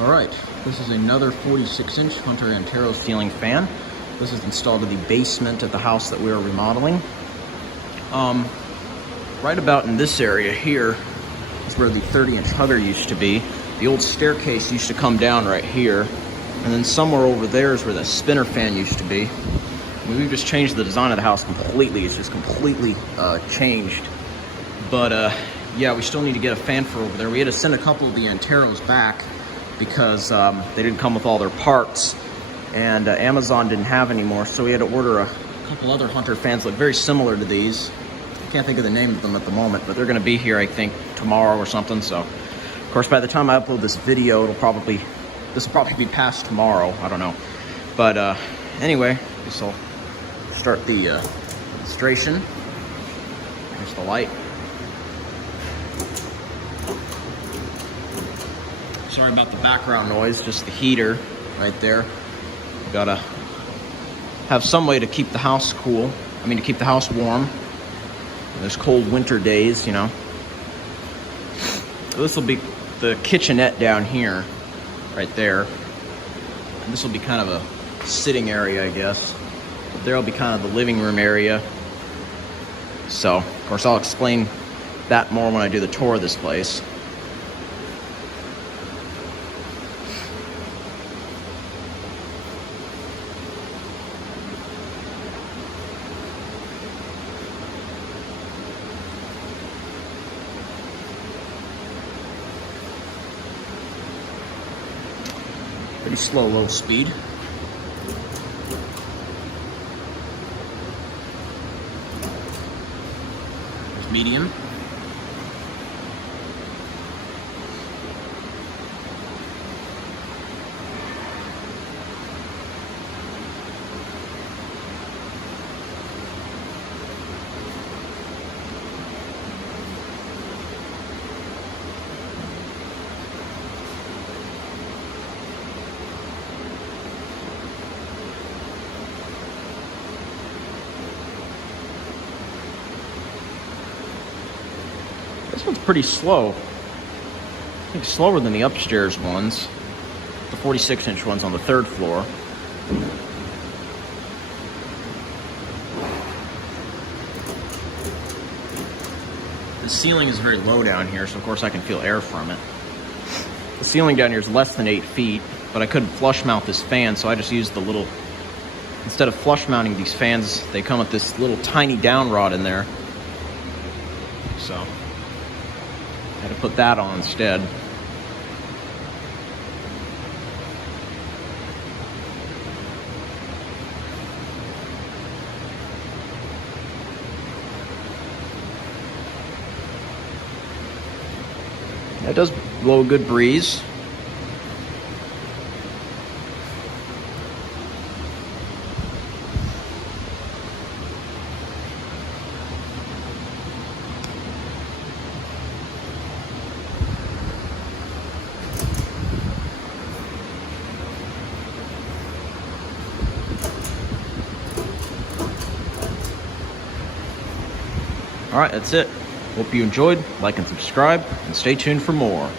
All right, this is another 46-inch Hunter Antero ceiling fan. This is installed in the basement of the house that we are remodeling. Right about in this area here is where the 30-inch hugger used to be. The old staircase used to come down right here, and then somewhere over there is where the spinner fan used to be. We've just changed the design of the house completely. It's just completely changed. But yeah, we still need to get a fan for over there. We had to send a couple of the Anteros back because they didn't come with all their parts, and Amazon didn't have any more, so we had to order a couple other Hunter fans that look very similar to these. I can't think of the name of them at the moment, but they're going to be here, I think, tomorrow or something. So, of course, by the time I upload this video, this will probably be past tomorrow. I don't know. But anyway, I guess I'll start the demonstration. Here's the light. Sorry about the background noise, just the heater right there. Gotta have some way to keep the house cool. To keep the house warm. There's cold winter days, you know. So this will be the kitchenette down here, right there. And this will be kind of a sitting area, I guess. There'll be kind of the living room area. So, of course, I'll explain that more when I do the tour of this place. Pretty slow, low speed. There's medium. This one's pretty slow. I think slower than the upstairs ones. The 46-inch ones on the third floor. The ceiling is very low down here, so of course I can feel air from it. The ceiling down here is less than 8 feet, but I couldn't flush mount this fan, so I just used the little... Instead of flush mounting these fans, they come with this little tiny down rod in there. So... had to put that on instead. That does blow a good breeze. All right, that's it. Hope you enjoyed. Like and subscribe, and stay tuned for more.